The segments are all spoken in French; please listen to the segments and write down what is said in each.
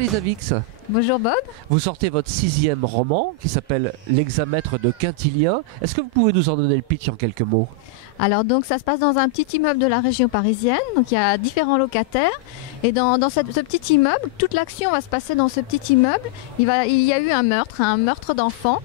Elisa Vix. Bonjour Bob. Vous sortez votre 6e roman qui s'appelle L'Hexamètre de Quintilien. Est-ce que vous pouvez nous en donner le pitch en quelques mots? Alors donc ça se passe dans un petit immeuble de la région parisienne, donc il y a différents locataires et dans ce petit immeuble, toute l'action va se passer dans ce petit immeuble. Il y a eu un meurtre d'enfant.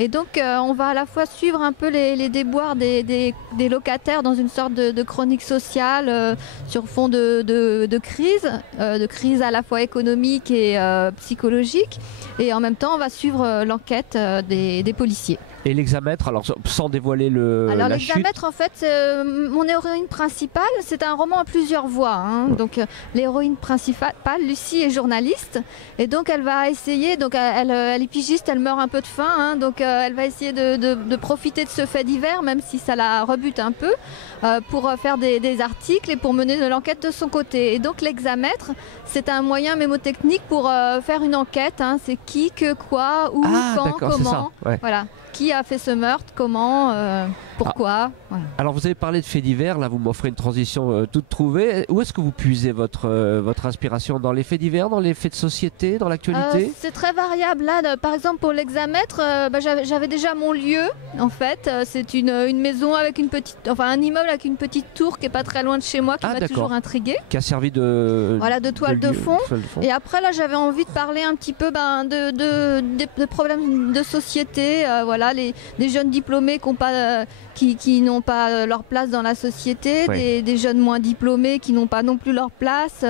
Et donc on va à la fois suivre un peu les déboires des locataires dans une sorte de chronique sociale sur fond de crise à la fois économique et psychologique. Et en même temps on va suivre l'enquête des policiers. Et l'Hexamètre, alors sans dévoiler la l'Hexamètre, en fait, mon héroïne principale, c'est un roman à plusieurs voix. Hein. Donc l'héroïne principale, Lucie, est journaliste. Et donc elle va essayer, donc elle est pigiste, elle meurt un peu de faim. Hein, donc elle va essayer de profiter de ce fait divers, même si ça la rebute un peu, pour faire des articles et pour mener de l'enquête de son côté. Et donc l'Hexamètre, c'est un moyen mémotechnique pour faire une enquête. Hein. C'est qui, que, quoi, où, quand, comment. Ouais. Voilà. Qui a fait ce meurtre, comment, pourquoi. Voilà. Alors vous avez parlé de faits divers, là vous m'offrez une transition toute trouvée. Où est-ce que vous puisez votre inspiration? Dans les faits divers, dans les faits de société, dans l'actualité? C'est très variable. Là, par exemple pour l'Hexamètre, j'avais déjà mon lieu en fait. C'est une maison avec un immeuble avec une petite tour qui est pas très loin de chez moi, qui m'a toujours intriguée. Qui a servi de toile de fond. Et après là j'avais envie de parler un petit peu de problèmes de société. Voilà, des jeunes diplômés qui n'ont pas leur place dans la société, des jeunes moins diplômés qui n'ont pas non plus leur place.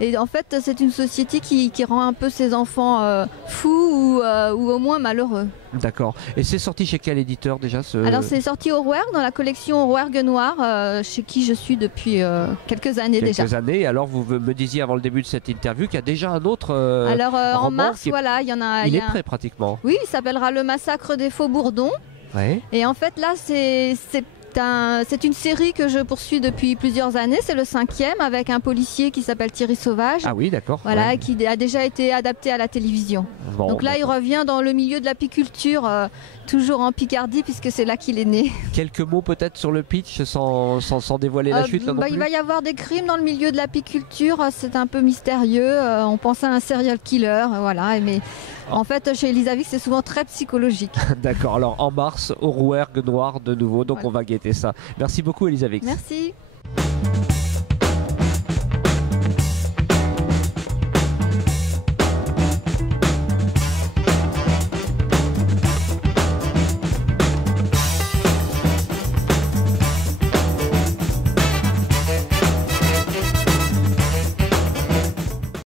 Et en fait, c'est une société qui rend un peu ses enfants fous ou au moins malheureux. D'accord. Et c'est sorti chez quel éditeur déjà Alors c'est sorti au Rouergue, dans la collection Rouergue Noir, chez qui je suis depuis quelques années déjà. Quelques années. Et alors vous me disiez avant le début de cette interview qu'il y a déjà un autre en mars, voilà, il y en a. Il est prêt pratiquement. Oui, il s'appellera Le Massacre des Faux-Bourdons. Ouais. Et en fait là c'est une série que je poursuis depuis plusieurs années. C'est le 5e avec un policier qui s'appelle Thierry Sauvage. Ah oui, d'accord. Voilà, qui a déjà été adapté à la télévision. Bon, donc là, il revient dans le milieu de l'apiculture, toujours en Picardie, puisque c'est là qu'il est né. Quelques mots peut-être sur le pitch, sans dévoiler la chute là non plus. Il va y avoir des crimes dans le milieu de l'apiculture. C'est un peu mystérieux. On pense à un serial killer, voilà. Mais en fait, chez Elisa Vix, c'est souvent très psychologique. D'accord. Alors en mars, au Rouergue Noir de nouveau. Donc on va guetter ça. Merci beaucoup Elisa Vix. Merci.